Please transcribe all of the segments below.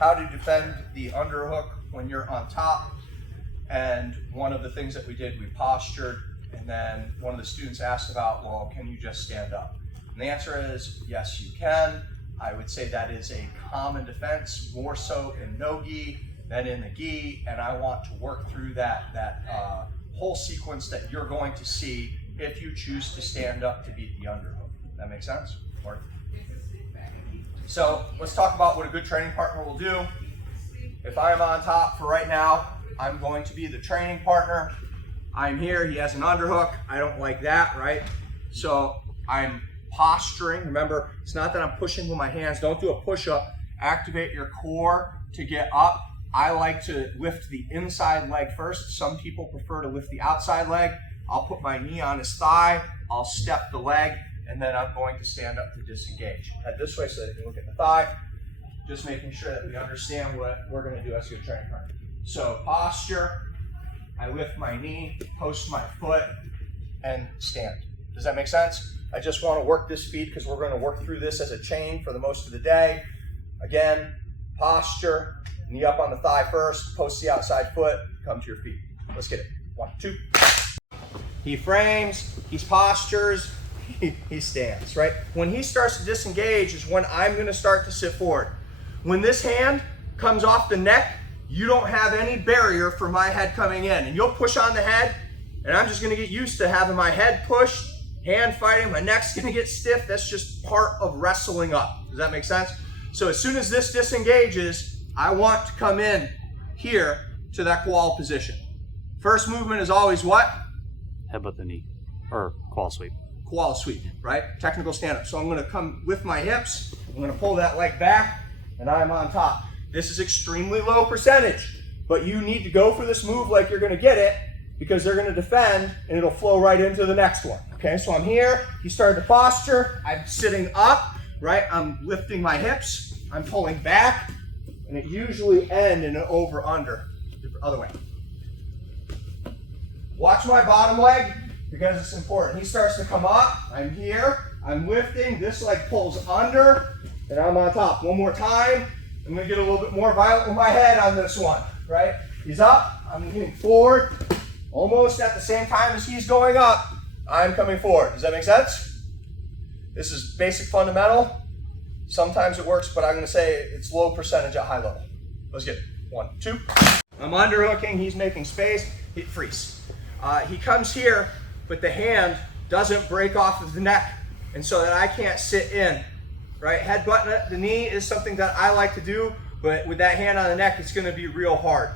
how to defend the underhook when you're on top. And one of the things that we did, we postured, and then one of the students asked about, well, can you just stand up? And the answer is, yes, you can. I would say that is a common defense, more so in no gi than in the gi, and I want to work through that whole sequence that you're going to see if you choose to stand up to beat the underhook. That makes sense? So let's talk about what a good training partner will do. If I am on top for right now, I'm going to be the training partner. I'm here, he has an underhook. I don't like that, right? So I'm posturing. Remember, it's not that I'm pushing with my hands. Don't do a push-up. Activate your core to get up. I like to lift the inside leg first. Some people prefer to lift the outside leg. I'll put my knee on his thigh. I'll step the leg, and then I'm going to stand up to disengage. Head this way so that you can look at the thigh. Just making sure that we understand what we're going to do as a good training partner. So posture, I lift my knee, post my foot, and stand. Does that make sense? I just want to work this speed because we're going to work through this as a chain for the most of the day. Again, posture, knee up on the thigh first, post the outside foot, come to your feet. Let's get it. 1, 2. He frames, he postures, he stands, right? When he starts to disengage is when I'm going to start to sit forward. When this hand comes off the neck, you don't have any barrier for my head coming in. And you'll push on the head, and I'm just going to get used to having my head pushed, hand fighting, my neck's going to get stiff. That's just part of wrestling up. Does that make sense? So as soon as this disengages, I want to come in here to that koala position. First movement is always what? Headbutt the knee, or koala sweep. Koala sweep, right? Technical stand-up. So I'm going to come with my hips, I'm going to pull that leg back, and I'm on top. This is extremely low percentage, but you need to go for this move like you're going to get it because they're going to defend and it'll flow right into the next one. Okay, so I'm here, he started to posture, I'm sitting up, right? I'm lifting my hips, I'm pulling back, and it usually ends in an over-under, other way. Watch my bottom leg because it's important. He starts to come up, I'm here, I'm lifting, this leg pulls under, and I'm on top. One more time. I'm going to get a little bit more violent with my head on this one, right? He's up, I'm getting forward. Almost at the same time as he's going up, I'm coming forward. Does that make sense? This is basic fundamental. Sometimes it works, but I'm going to say it's low percentage at high level. Let's get it. 1, 2. I'm underhooking, he's making space, he freeze. He comes here, but the hand doesn't break off of the neck, and so that I can't sit in. Right, headbutt the knee is something that I like to do, but with that hand on the neck, it's going to be real hard.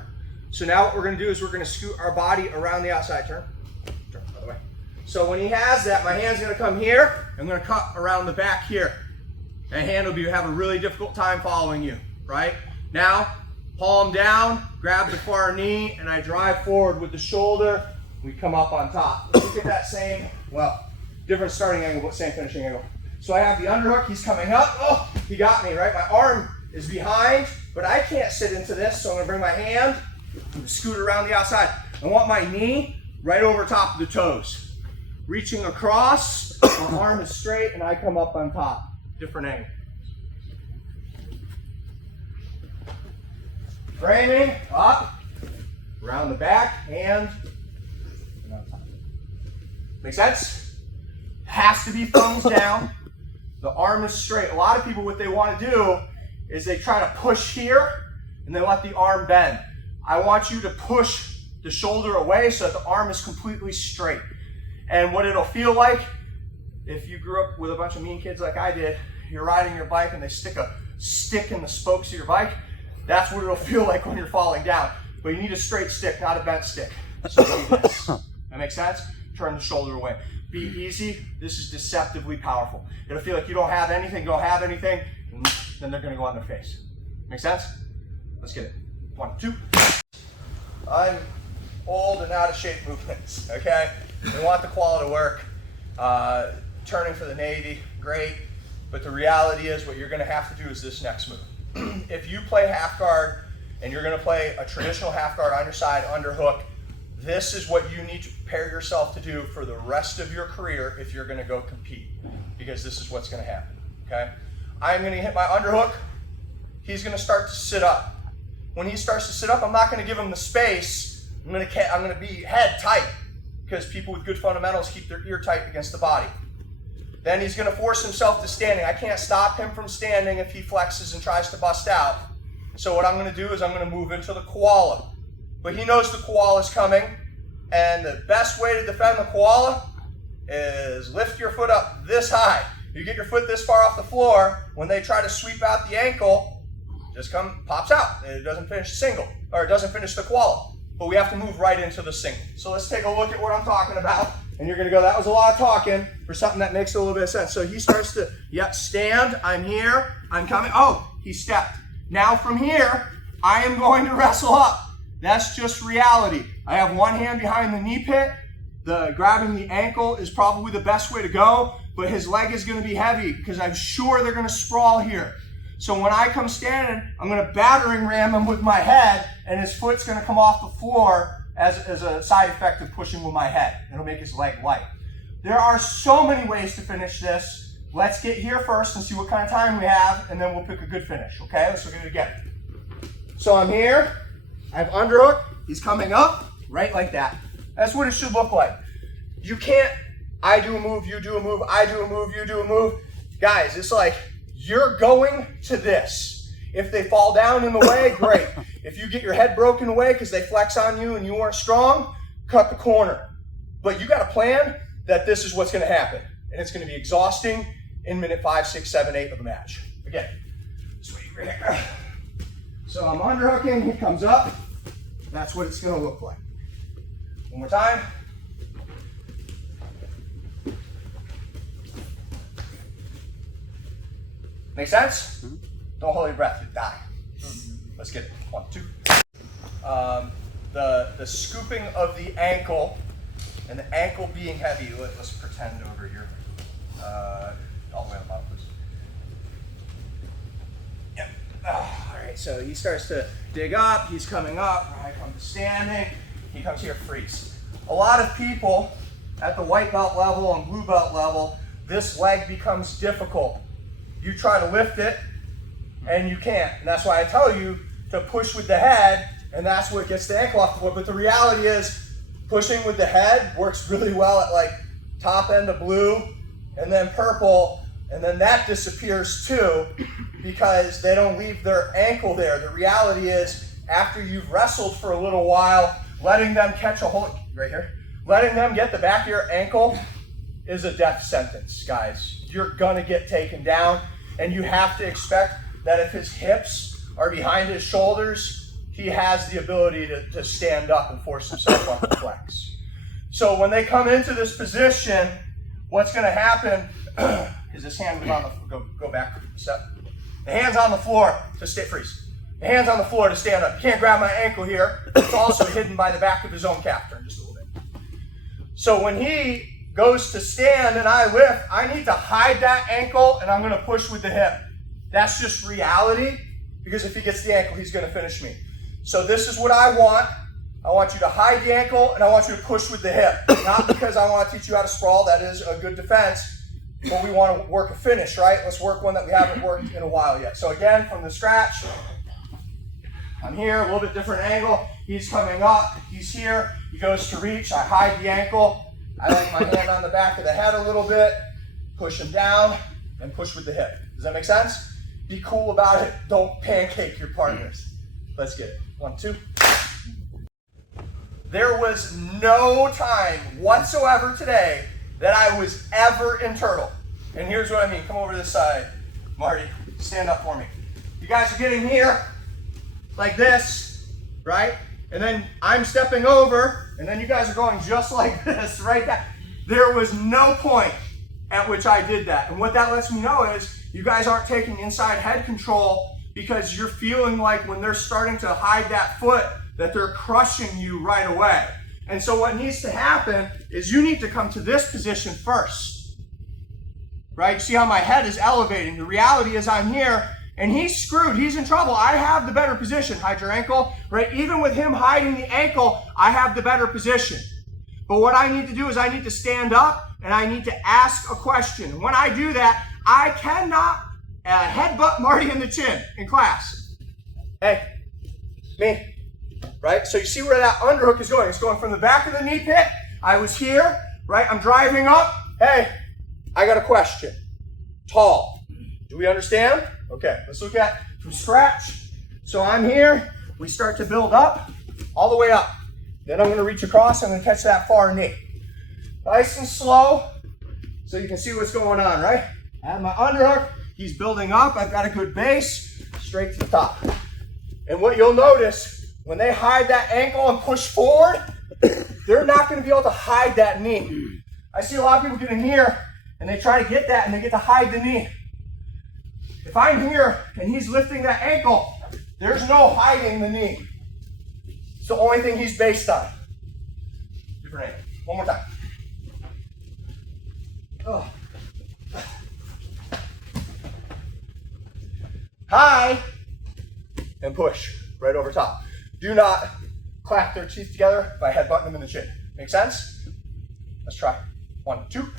So now what we're going to do is we're going to scoot our body around the outside. Turn the other way. So when he has that, my hand's going to come here. I'm going to cut around the back here. That hand will have a really difficult time following you. Right now, palm down, grab the far knee, and I drive forward with the shoulder. We come up on top. Let's look at that same, well, different starting angle, but same finishing angle. So I have the underhook, he's coming up. Oh, he got me, right? My arm is behind, but I can't sit into this, so I'm gonna bring my hand and scoot around the outside. I want my knee right over top of the toes. Reaching across, my arm is straight, and I come up on top. Different angle. Framing, up, around the back, hand, and on top. Make sense? Has to be thumbs down. The arm is straight. A lot of people, what they want to do is they try to push here and they let the arm bend. I want you to push the shoulder away so that the arm is completely straight. And what it'll feel like, if you grew up with a bunch of mean kids like I did, you're riding your bike and they stick a stick in the spokes of your bike, that's what it'll feel like when you're falling down. But you need a straight stick, not a bent stick. So do this. That makes sense? Turn the shoulder away. Be easy. This is deceptively powerful. It'll feel like you don't have anything, and then they're going to go on their face. Make sense? Let's get it. 1, 2. I'm old and out of shape movements, okay? We want the koala to work. Turning for the Navy, great. But the reality is what you're going to have to do is this next move. If you play half guard and you're going to play a traditional half guard on your side, underhook, this is what you need to prepare yourself to do for the rest of your career if you're going to go compete, because this is what's going to happen, okay? I'm going to hit my underhook, he's going to start to sit up. When he starts to sit up, I'm not going to give him the space. I'm going to be head tight, because people with good fundamentals keep their ear tight against the body. Then he's going to force himself to standing. I can't stop him from standing if he flexes and tries to bust out. So what I'm going to do is I'm going to move into the koala. But he knows the koala is coming, and the best way to defend the koala is lift your foot up this high. You get your foot this far off the floor, when they try to sweep out the ankle, just pops out. It doesn't finish the single, or it doesn't finish the koala. But we have to move right into the single. So let's take a look at what I'm talking about. And you're going to go, that was a lot of talking for something that makes a little bit of sense. So he starts to, stand. I'm here. I'm coming. Oh, he stepped. Now from here, I am going to wrestle up. That's just reality. I have one hand behind the knee pit. Grabbing the ankle is probably the best way to go, but his leg is going to be heavy because I'm sure they're going to sprawl here. So when I come standing, I'm going to battering ram him with my head, and his foot's going to come off the floor as a side effect of pushing with my head. It'll make his leg light. There are so many ways to finish this. Let's get here first and see what kind of time we have, and then we'll pick a good finish, okay? Let's look at it again. So I'm here. I have underhook. He's coming up, right like that. That's what it should look like. You can't, I do a move, you do a move, I do a move, you do a move. Guys, it's like you're going to this. If they fall down in the way, great. If you get your head broken away because they flex on you and you weren't strong, cut the corner. But you got a plan that this is what's going to happen. And it's going to be exhausting in minute 5, 6, 7, 8 of the match. Again, sweep right here. So I'm underhooking, he comes up. That's what it's going to look like. One more time. Make sense? Mm-hmm. Don't hold your breath, you die. Let's get it. 1, 2. The scooping of the ankle and the ankle being heavy. Let's pretend over here. All the way on the bottom, please. Yep. All right, so he starts to dig up. He's coming up. I come to standing. He comes here, freeze. A lot of people at the white belt level and blue belt level, this leg becomes difficult. You try to lift it, and you can't. And that's why I tell you to push with the head, and that's what gets the ankle off the floor. But the reality is, pushing with the head works really well at like top end of blue, and then purple, and then that disappears too, because they don't leave their ankle there. The reality is, after you've wrestled for a little while, letting them catch a hold, right here, letting them get the back of your ankle is a death sentence, guys. You're gonna get taken down, and you have to expect that if his hips are behind his shoulders, he has the ability to stand up and force himself up to flex. So when they come into this position, what's gonna happen is this hand was on the, go back a step. The hand's on the floor to stay, freeze. The hand's on the floor to stand up. You can't grab my ankle here. It's also hidden by the back of his own calf. Turn just a little bit. So when he goes to stand and I lift, I need to hide that ankle, and I'm going to push with the hip. That's just reality, because if he gets the ankle, he's going to finish me. So this is what I want. I want you to hide the ankle, and I want you to push with the hip. Not because I want to teach you how to sprawl. That is a good defense. But we want to work a finish, right? Let's work one that we haven't worked in a while yet. So again, from the scratch, I'm here, a little bit different angle. He's coming up. He's here. He goes to reach. I hide the ankle. I like my hand on the back of the head a little bit, push him down, and push with the hip. Does that make sense? Be cool about it. Don't pancake your partners. Let's get it. 1, 2. There was no time whatsoever today that I was ever in turtle. And here's what I mean. Come over to this side. Marty, stand up for me. You guys are getting here like this, right? And then I'm stepping over, and then you guys are going just like this, right? There was no point at which I did that. And what that lets me know is you guys aren't taking inside head control, because you're feeling like when they're starting to hide that foot that they're crushing you right away. And so what needs to happen is you need to come to this position first, right? See how my head is elevating. The reality is I'm here, and he's screwed. He's in trouble. I have the better position. Hide your ankle, right? Even with him hiding the ankle, I have the better position. But what I need to do is I need to stand up, and I need to ask a question. And when I do that, I cannot and I headbutt Marty in the chin in class. Hey, me, right? So you see where that underhook is going. It's going from the back of the knee pit. I was here, right? I'm driving up. Hey, I got a question. Tall. Do we understand? Okay, let's look at from scratch. So I'm here. We start to build up, all the way up. Then I'm going to reach across. I'm going to catch that far knee. Nice and slow, so you can see what's going on, right? I have my underhook. He's building up. I've got a good base, straight to the top. And what you'll notice, when they hide that ankle and push forward, they're not going to be able to hide that knee. I see a lot of people get in here, and they try to get that, and they get to hide the knee. If I'm here, and he's lifting that ankle, there's no hiding the knee. It's the only thing he's based on. Different angle. One more time. Oh. High and push right over top. Do not clap their teeth together by headbutting them in the chin. Make sense? Let's try. 1, 2.